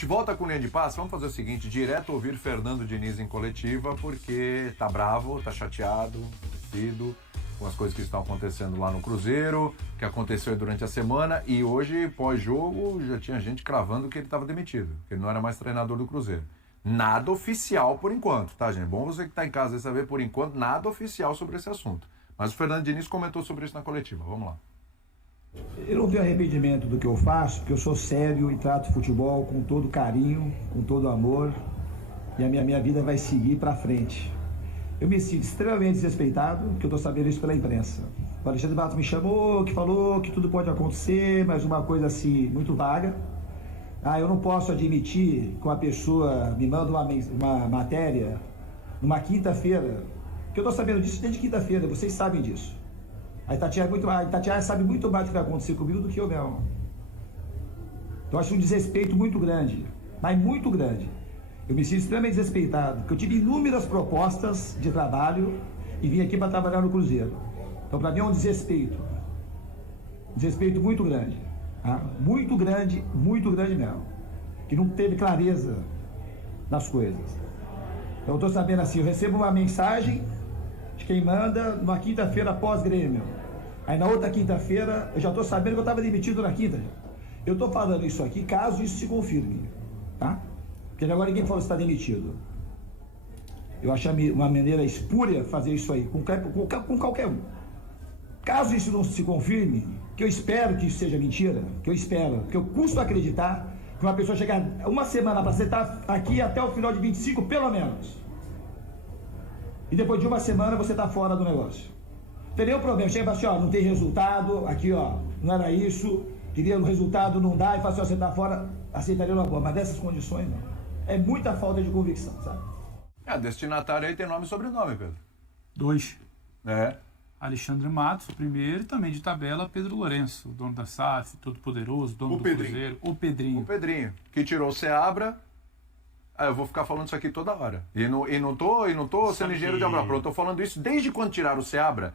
De volta com linha de passe, vamos fazer o seguinte, direto ouvir Fernando Diniz em coletiva, porque tá bravo, tá chateado, enfurecido com as coisas que estão acontecendo lá no Cruzeiro, que aconteceu durante a semana, e hoje, pós-jogo, já tinha gente cravando que ele estava demitido, que ele não era mais treinador do Cruzeiro. Nada oficial por enquanto, tá, gente? Bom você que tá em casa aí saber, por enquanto, nada oficial sobre esse assunto. Mas o Fernando Diniz comentou sobre isso na coletiva, vamos lá. Eu não tenho arrependimento do que eu faço, porque eu sou sério e trato futebol com todo carinho, com todo amor, e a minha vida vai seguir para frente. Eu me sinto extremamente desrespeitado, porque eu estou sabendo isso pela imprensa. O Alexandre Matos me chamou, que falou que tudo pode acontecer, mas uma coisa assim, muito vaga. Eu não posso admitir que uma pessoa me manda uma matéria numa quinta-feira, que eu estou sabendo disso desde quinta-feira, vocês sabem disso. A Itatiaia sabe muito mais do que vai acontecer comigo do que eu mesmo. Então eu acho um desrespeito muito grande, mas muito grande. Eu me sinto extremamente desrespeitado, porque eu tive inúmeras propostas de trabalho e vim aqui para trabalhar no Cruzeiro. Então para mim é um desrespeito muito grande, tá? Muito grande mesmo, que não teve clareza nas coisas. Então eu estou sabendo assim, eu recebo uma mensagem de quem manda numa quinta-feira pós-Grêmio. Aí na outra quinta-feira, eu já estou sabendo que eu estava demitido na quinta. Eu estou falando isso aqui caso isso se confirme, tá? Porque agora ninguém falou que está demitido. Eu acho uma maneira espúria fazer isso aí, com qualquer um. Caso isso não se confirme, que eu espero que isso seja mentira, que eu custo acreditar que uma pessoa chegar uma semana para sentar aqui até o final de 25, pelo menos. E depois de uma semana você está fora do negócio. Não tem nenhum problema. Chega e fala assim, não tem resultado, aqui não era isso, queria o resultado, não dá, e fala assim, você está fora, aceitaria uma boa. Mas dessas condições, não. É muita falta de convicção, sabe? Destinatário aí tem nome e sobrenome, Pedro. 2. Alexandre Matos, o primeiro, e também de tabela Pedro Lourenço, dono da SAF, todo poderoso, dono do Cruzeiro. O Pedrinho. O Pedrinho, que tirou o Seabra. Eu vou ficar falando isso aqui toda hora. E não tô sendo engenheiro de obra pronta. Tô falando isso desde quando tiraram o Seabra.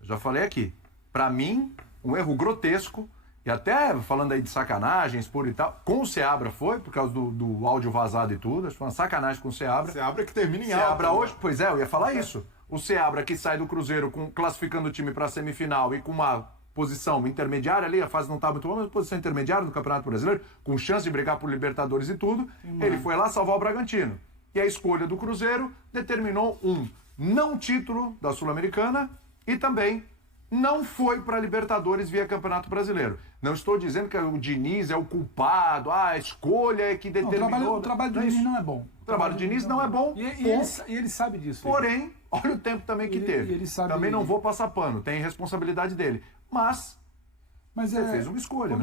Eu já falei aqui. Pra mim, um erro grotesco. E até falando aí de sacanagens, por e tal. Com o Seabra foi, por causa do áudio vazado e tudo. Acho que foi uma sacanagem com o Seabra. Seabra que termina em Seabra alta, hoje, pois é, eu ia falar isso. O Seabra que sai do Cruzeiro classificando o time pra semifinal e com uma posição intermediária ali, a fase não estava muito boa, mas posição intermediária no Campeonato Brasileiro, com chance de brigar por Libertadores e tudo, ele foi lá salvar o Bragantino. E a escolha do Cruzeiro determinou um não título da Sul-Americana e também não foi para Libertadores via Campeonato Brasileiro. Não estou dizendo que o Diniz é o culpado, a escolha é que determinou... O trabalho do Diniz não é bom. O trabalho do Diniz não é bom. E ele sabe disso. Porém, olha o tempo também que teve. Ele sabe também não vou passar pano, tem responsabilidade dele. Mas ele fez uma escolha.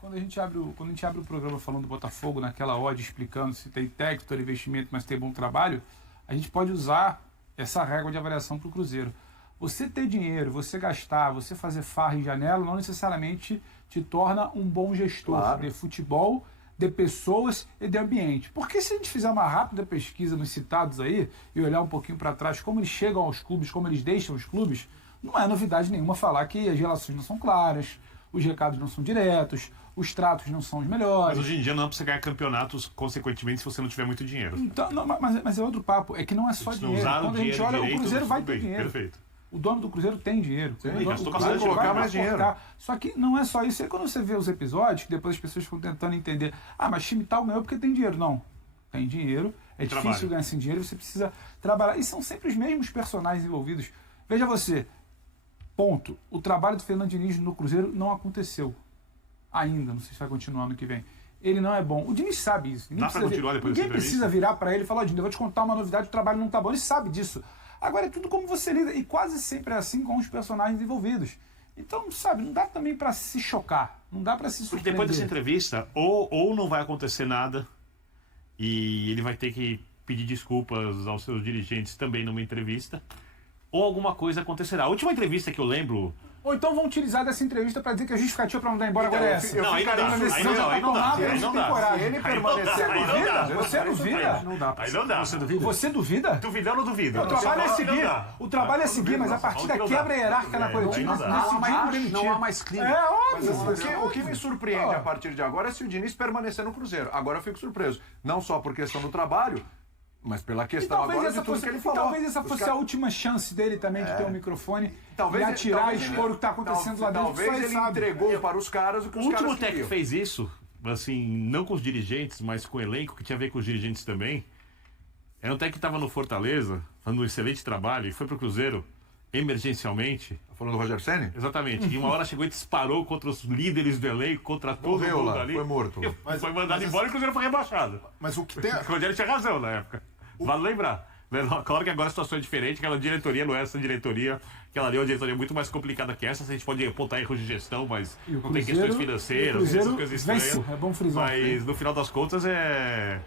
Quando a gente abre o programa falando do Botafogo, naquela odd, explicando se tem técnico, investimento, mas tem bom trabalho, a gente pode usar essa régua de avaliação para o Cruzeiro. Você ter dinheiro, você gastar, você fazer farra em janela, não necessariamente te torna um bom gestor de futebol, de pessoas e de ambiente. Porque se a gente fizer uma rápida pesquisa nos citados aí e olhar um pouquinho para trás como eles chegam aos clubes, como eles deixam os clubes, não é novidade nenhuma falar que as relações não são claras, os recados não são diretos, os tratos não são os melhores. Mas hoje em dia não dá pra você ganhar campeonatos, consequentemente, se você não tiver muito dinheiro. Então, mas é outro papo, é que não é só dinheiro. Quando a gente olha, o Cruzeiro vai ter dinheiro. Perfeito. O dono do Cruzeiro tem dinheiro. Gastou vai colocar mais dinheiro. Só que não é só isso. E quando você vê os episódios, que depois as pessoas ficam tentando entender, mas time tal ganhou porque tem dinheiro. Não. Tem dinheiro, é difícil ganhar sem dinheiro, você precisa trabalhar. E são sempre os mesmos personagens envolvidos. Veja você, ponto. O trabalho do Fernando Diniz no Cruzeiro não aconteceu. Ainda, não sei se vai continuar no que vem. Ele não é bom. O Diniz sabe isso. Ninguém precisa virar para ele e falar, Diniz, eu vou te contar uma novidade, o trabalho não tá bom. Ele sabe disso. Agora é tudo como você lida, e quase sempre é assim com os personagens envolvidos. Então, sabe, não dá também para se chocar, não dá para se surpreender. Porque depois dessa entrevista, ou não vai acontecer nada, e ele vai ter que pedir desculpas aos seus dirigentes também numa entrevista, ou alguma coisa acontecerá. A última entrevista que eu lembro Ou então vão utilizar dessa entrevista para dizer que a justificativa para não dar embora agora é essa. Não, aí não dá. Aí não dá. Aí não dá. Se ele permanecer Aí não dá. Você duvida? Não dá. Aí não dá. Você duvida? Duvidar, não duvido. O trabalho é seguir. O trabalho é seguir, mas a partir da quebra hierárquica na coletiva, não há mais clima. É óbvio. O que me surpreende a partir de agora é se o Diniz permanecer no Cruzeiro. Agora eu fico surpreso. Não só por questão do trabalho, mas pela questão agora de tudo que ele falou. Talvez essa fosse a última chance dele também de ter um microfone e atirar e expor o que está acontecendo lá dentro. Talvez ele entregou para os caras o que os caras O último técnico queriam. que fez isso, assim, não com os dirigentes, mas com o elenco, que tinha a ver com os dirigentes também, era um técnico que estava no Fortaleza, fazendo um excelente trabalho, e foi pro Cruzeiro, emergencialmente. Tá falando do Rogério Ceni? Exatamente. E uma hora chegou e disparou contra os líderes do elenco, contra todo Morreu mundo lá, ali. foi morto. Foi mandado embora e o Cruzeiro foi rebaixado. Mas o que tem. O Rogério tinha razão na época. Vale lembrar. Claro que agora a situação é diferente, aquela diretoria não é essa diretoria, aquela ali é uma diretoria muito mais complicada que essa, a gente pode apontar erros de gestão, mas não tem questões financeiras, essas coisas estranhas. É bom frisar. Mas no final das contas é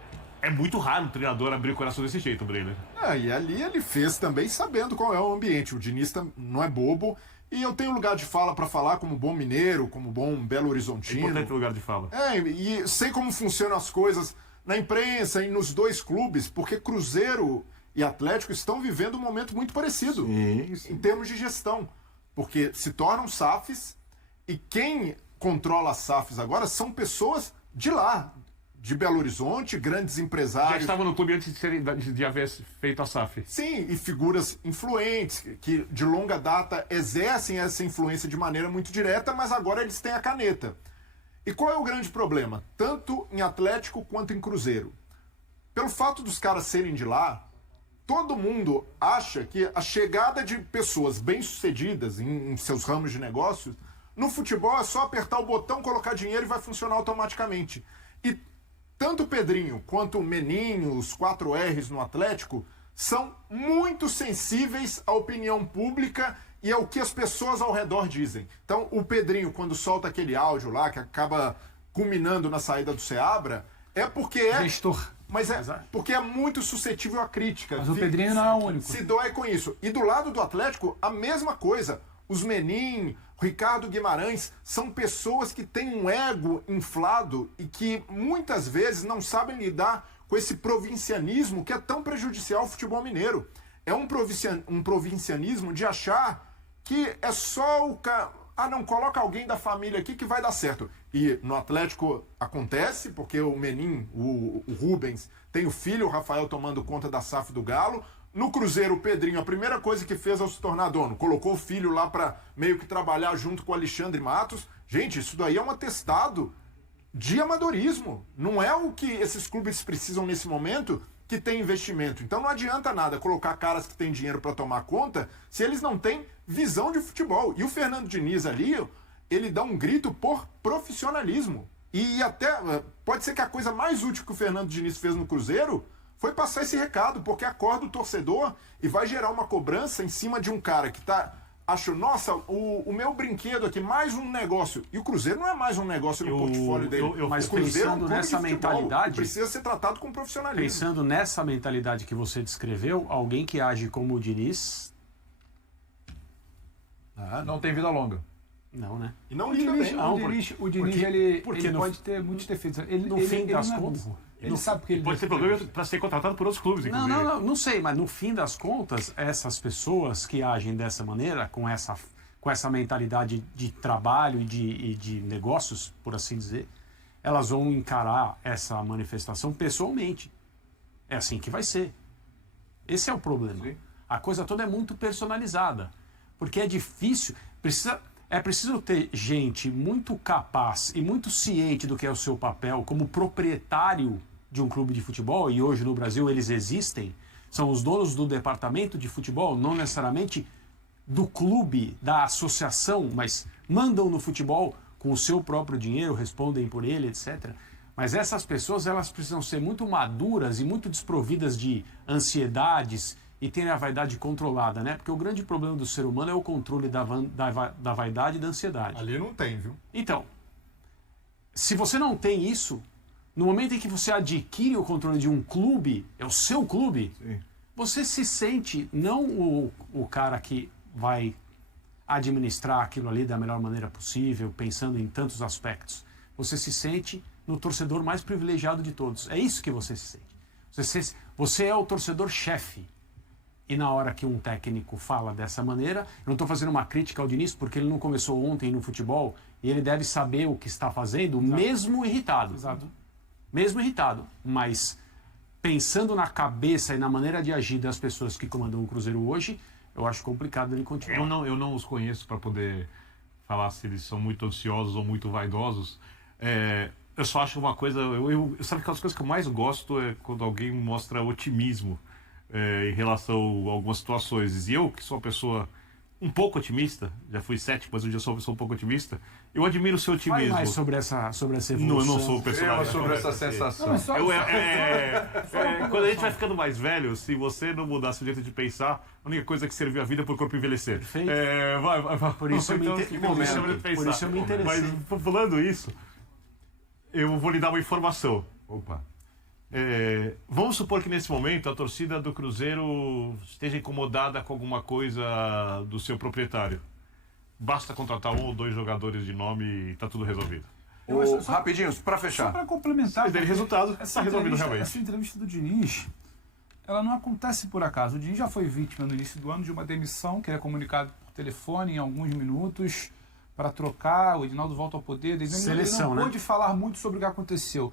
muito raro um treinador abrir o coração desse jeito, Brenner. E ali ele fez também sabendo qual é o ambiente. O Diniz não é bobo. E eu tenho lugar de fala para falar como bom mineiro, como bom Belo Horizontino. É importante o lugar de fala. E sei como funcionam as coisas na imprensa e nos dois clubes, porque Cruzeiro e Atlético estão vivendo um momento muito parecido em termos de gestão. Porque se tornam SAFs e quem controla as SAFs agora são pessoas de lá, de Belo Horizonte, grandes Já empresários. estava no clube antes de haver feito a SAF. Sim, e figuras influentes que de longa data exercem essa influência de maneira muito direta, mas agora eles têm a caneta. E qual é o grande problema? Tanto em Atlético quanto em Cruzeiro. Pelo fato dos caras serem de lá, todo mundo acha que a chegada de pessoas bem-sucedidas em seus ramos de negócios, no futebol é só apertar o botão, colocar dinheiro e vai funcionar automaticamente. E tanto o Pedrinho quanto o Meninho, os 4 R's no Atlético, são muito sensíveis à opinião pública e ao que as pessoas ao redor dizem. Então, o Pedrinho, quando solta aquele áudio lá, que acaba culminando na saída do Seabra, é porque é... Gestor. Mas é porque é muito suscetível à crítica. Mas o Pedrinho não é o único. Se dói com isso. E do lado do Atlético, a mesma coisa. Os Menin, Ricardo Guimarães, são pessoas que têm um ego inflado e que muitas vezes não sabem lidar com esse provincianismo que é tão prejudicial ao futebol mineiro. É um provincianismo de achar que é só o cara... não, coloca alguém da família aqui que vai dar certo. E no Atlético acontece, porque o Menin, o Rubens, tem o filho, o Rafael, tomando conta da SAF do Galo. No Cruzeiro, o Pedrinho, a primeira coisa que fez ao se tornar dono, colocou o filho lá para meio que trabalhar junto com o Alexandre Matos. Gente, isso daí é um atestado de amadorismo. Não é o que esses clubes precisam nesse momento, que tem investimento. Então não adianta nada colocar caras que têm dinheiro para tomar conta se eles não têm visão de futebol. E o Fernando Diniz ali, ele dá um grito por profissionalismo. E até pode ser que a coisa mais útil que o Fernando Diniz fez no Cruzeiro foi passar esse recado, porque acorda o torcedor e vai gerar uma cobrança em cima de um cara que acha, nossa, o meu brinquedo aqui, mais um negócio. E o Cruzeiro não é mais um negócio no portfólio dele. Mas o Cruzeiro pensando nessa mentalidade, precisa ser tratado com profissionalismo. Pensando nessa mentalidade que você descreveu, alguém que age como o Diniz... Não tem vida longa. Não, né? E não O lida Diniz, bem. o Diniz ele pode ter muitos defeitos. No fim das não é contas... burro. Ele sabe porque ele Pode ter problema para ser contratado por outros clubes, inclusive. Não sei, mas no fim das contas, essas pessoas que agem dessa maneira, com essa mentalidade de trabalho e de negócios, por assim dizer, elas vão encarar essa manifestação pessoalmente. É assim que vai ser. Esse é o problema. Sim. A coisa toda é muito personalizada, porque é difícil, é preciso ter gente muito capaz e muito ciente do que é o seu papel como proprietário de um clube de futebol, e hoje no Brasil eles existem, são os donos do departamento de futebol, não necessariamente do clube, da associação, mas mandam no futebol com o seu próprio dinheiro, respondem por ele, etc. Mas essas pessoas, elas precisam ser muito maduras e muito desprovidas de ansiedades e terem a vaidade controlada, né? Porque o grande problema do ser humano é o controle da vaidade e da ansiedade. Ali não tem, viu? Então, se você não tem isso, no momento em que você adquire o controle de um clube, é o seu clube, Sim. você se sente não o cara que vai administrar aquilo ali da melhor maneira possível, pensando em tantos aspectos. Você se sente no torcedor mais privilegiado de todos. É isso que você se sente. Você é o torcedor-chefe. E na hora que um técnico fala dessa maneira, eu não estou fazendo uma crítica ao Diniz, porque ele não começou ontem no futebol, e ele deve saber o que está fazendo, mesmo irritado. Exato. Mesmo irritado. Mas pensando na cabeça e na maneira de agir das pessoas que comandam o Cruzeiro hoje, eu acho complicado ele continuar. Eu não os conheço para poder falar se eles são muito ansiosos ou muito vaidosos. Eu só acho uma coisa... sabe que as coisas que eu mais gosto é quando alguém mostra otimismo em relação a algumas situações. E eu, que sou uma pessoa um pouco otimista, já fui cético, mas hoje eu sou um pouco otimista, eu admiro o seu otimismo. Fale mais sobre essa evolução. Não, eu não sou o personagem. Sobre essa sensação. Não, só, Quando a gente vai ficando mais velho, se você não mudar seu jeito de pensar, a única coisa que serviu a vida é pro corpo envelhecer. Perfeito. Por isso eu me interessei. Mas falando isso, eu vou lhe dar uma informação. Opa. Vamos supor que nesse momento a torcida do Cruzeiro esteja incomodada com alguma coisa do seu proprietário. Basta contratar 1 ou 2 jogadores de nome e está tudo resolvido. Rapidinho, para só fechar. para complementar, Se der resultado, essa está resolvido entrevista, realmente. essa entrevista do Diniz, ela não acontece por acaso. O Diniz já foi vítima no início do ano de uma demissão, que é comunicado por telefone em alguns minutos, para trocar, o Edinaldo volta ao poder. Seleção, ele não pôde falar muito sobre o que aconteceu.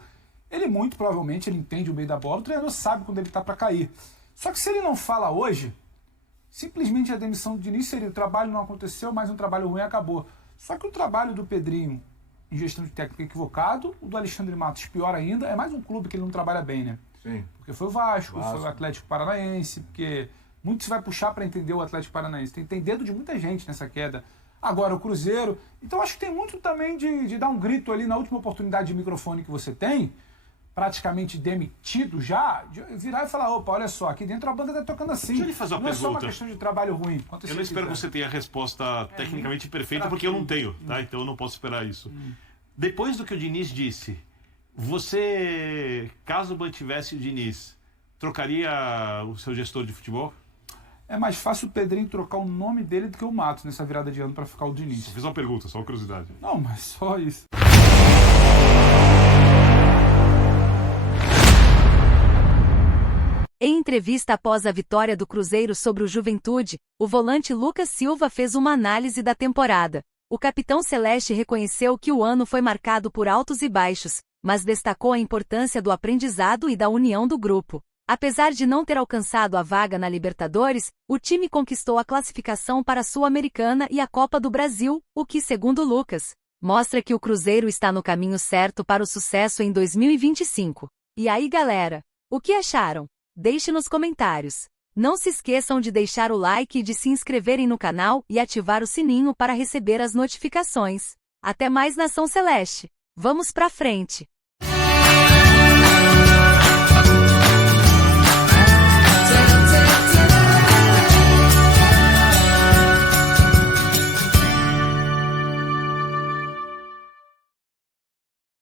Ele muito provavelmente ele entende o meio da bola, o treinador sabe quando ele está para cair. Só que se ele não fala hoje, simplesmente a demissão do Diniz seria: o trabalho não aconteceu, mas um trabalho ruim acabou. Só que o trabalho do Pedrinho em gestão de técnico equivocado, o do Alexandre Matos, pior ainda, é mais um clube que ele não trabalha bem, né? Sim. Porque foi o Vasco, foi o Atlético Paranaense, porque muito se vai puxar para entender o Atlético Paranaense. Tem dedo de muita gente nessa queda. Agora o Cruzeiro. Então acho que tem muito também de dar um grito ali na última oportunidade de microfone que você tem, praticamente demitido já, de virar e falar: opa, olha só, aqui dentro a banda tá tocando assim. Deixa eu lhe fazer uma não pergunta. É só uma questão de trabalho ruim. Eu não espero que você tenha a resposta tecnicamente perfeita, porque eu não tenho, tá? Então eu não posso esperar isso. Depois do que o Diniz disse, você, caso mantivesse o Diniz, trocaria o seu gestor de futebol? É mais fácil o Pedrinho trocar o nome dele do que o Matos nessa virada de ano para ficar o Diniz. Eu fiz uma pergunta, só uma curiosidade. Não, mas só isso. Em entrevista após a vitória do Cruzeiro sobre o Juventude, o volante Lucas Silva fez uma análise da temporada. O capitão celeste reconheceu que o ano foi marcado por altos e baixos, mas destacou a importância do aprendizado e da união do grupo. Apesar de não ter alcançado a vaga na Libertadores, o time conquistou a classificação para a Sul-Americana e a Copa do Brasil, o que, segundo Lucas, mostra que o Cruzeiro está no caminho certo para o sucesso em 2025. E aí, galera, o que acharam? Deixe nos comentários. Não se esqueçam de deixar o like e de se inscreverem no canal e ativar o sininho para receber as notificações. Até mais, Nação Celeste! Vamos pra frente!